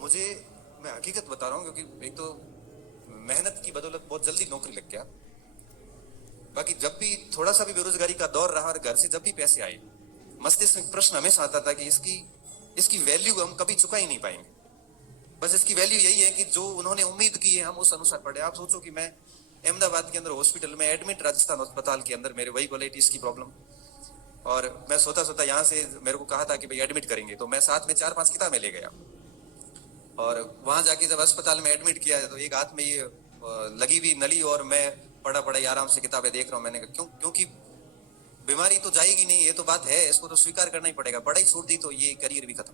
मुझे, मैं हकीकत बता रहा हूँ, क्योंकि एक तो मेहनत की बदौलत बहुत जल्दी नौकरी लग गया। बाकी जब भी थोड़ा सा भी बेरोजगारी का दौर रहा और घर से जब भी पैसे आए, मस्तिष्क में प्रश्न हमेशा आता था कि इसकी इसकी वैल्यू हम कभी चुका ही नहीं पाएंगे। बस इसकी वैल्यू यही है कि जो उन्होंने उम्मीद की है हम उस अनुसार पढ़े। आप सोचो कि मैं अहमदाबाद के अंदर हॉस्पिटल में एडमिट, राजस्थान अस्पताल के अंदर, मेरे वही कोलाइटिस की प्रॉब्लम, और मैं सोता सोता यहाँ से मेरे को कहा था कि भाई एडमिट करेंगे, तो मैं साथ में 4-5 किताबें ले गया। और वहां जाके जब अस्पताल में एडमिट किया तो एक हाथ में ये लगी हुई नली, और मैं पढ़ा पढ़ा आराम से किताबें देख रहा हूँ। मैंने कहा क्यों, क्योंकि बीमारी तो जाएगी नहीं, ये तो बात है, इसको तो स्वीकार करना ही पड़ेगा। पढ़ाई छोड़ दी तो ये करियर भी खत्म,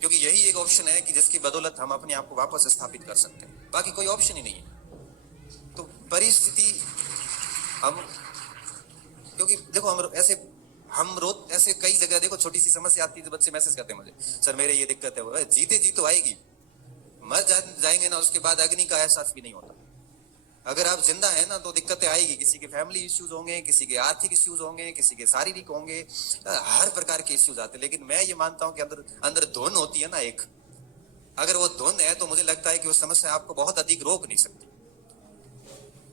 क्योंकि यही एक ऑप्शन है कि जिसकी बदौलत हम अपने आप को वापस स्थापित कर सकते हैं, बाकी कोई ऑप्शन ही नहीं है। तो परिस्थिति हम, क्योंकि देखो हम ऐसे, हम रोज ऐसे कई जगह देखो, छोटी सी समस्या आती है तो बच्चे मैसेज करते हैं मुझे, सर मेरे ये दिक्कत है। वो जीते जी तो आएगी, जाएंगे ना उसके बाद अग्नि का एहसास भी नहीं होता। अगर आप जिंदा है ना तो दिक्कतें आएगी, किसी के फैमिली इश्यूज होंगे, किसी के आर्थिक इश्यूज होंगे, किसी के शारीरिक होंगे, हर प्रकार के इश्यूज आते हैं। लेकिन मैं ये मानता हूं कि अंदर अंदर धुन होती है ना एक, अगर वो धुन है तो मुझे लगता है कि वो समस्या आपको बहुत अधिक रोक नहीं सकती।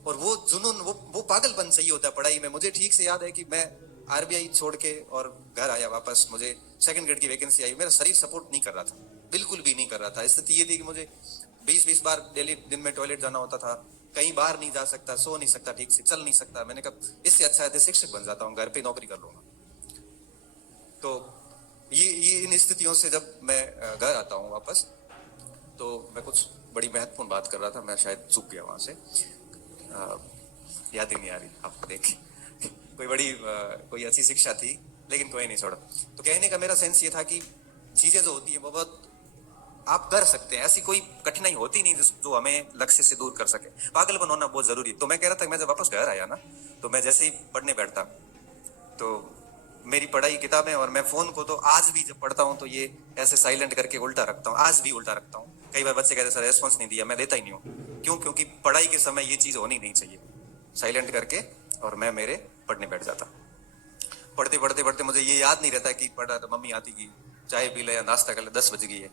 और वो जुनून, वो पागलपन चाहिए होता है पढ़ाई में। मुझे ठीक से याद है कि मैं आरबीआई छोड़ के और घर आया वापस, मुझे सेकंड ग्रेड की वैकेंसी आई, मेरा शरीर सपोर्ट नहीं कर रहा था, बिल्कुल भी नहीं कर रहा था। स्थिति ये थी कि मुझे 20-20 बार डेली दिन में टॉयलेट जाना होता था, कहीं बाहर नहीं जा सकता, सो नहीं सकता, ठीक से चल नहीं सकता। मैंने कहा इससे अच्छा है शिक्षक बन जाता हूँ, घर पे नौकरी कर लूंगा। तो ये इन स्थितियों से जब मैं घर आता हूँ वापस, तो मैं कुछ बड़ी महत्वपूर्ण बात कर रहा था, मैं शायद चूक गया वहां से, याद ही नहीं आ रही आपको देख के। कोई बड़ी कोई अच्छी शिक्षा थी, लेकिन कोई नहीं छोड़ा। तो कहने का मेरा सेंस ये था कि चीजें जो होती है वो बहुत आप कर सकते हैं, ऐसी कोई कठिनाई होती नहीं जो हमें लक्ष्य से दूर कर सके। पागलपन होना बहुत जरूरी है। तो मैं कह रहा था कि मैं जब वापस घर आया ना, तो मैं जैसे ही पढ़ने बैठता, तो मेरी पढ़ाई किताबें, और मैं फोन को तो आज भी जब पढ़ता हूँ तो ये ऐसे साइलेंट करके उल्टा रखता हूँ, आज भी उल्टा रखता हूँ। कई बार बच्चे कहते सर रेस्पॉन्स नहीं दिया, मैं देता ही नहीं हूँ। क्यों? क्योंकि पढ़ाई के समय ये चीज होनी नहीं चाहिए, साइलेंट करके, और मैं मेरे पढ़ने बैठ जाता। पढ़ते पढ़ते पढ़ते मुझे ये याद नहीं रहता कि पढ़ा, तो मम्मी आती कि चाय पी ले या नाश्ता कर ले, 10 बज गई है।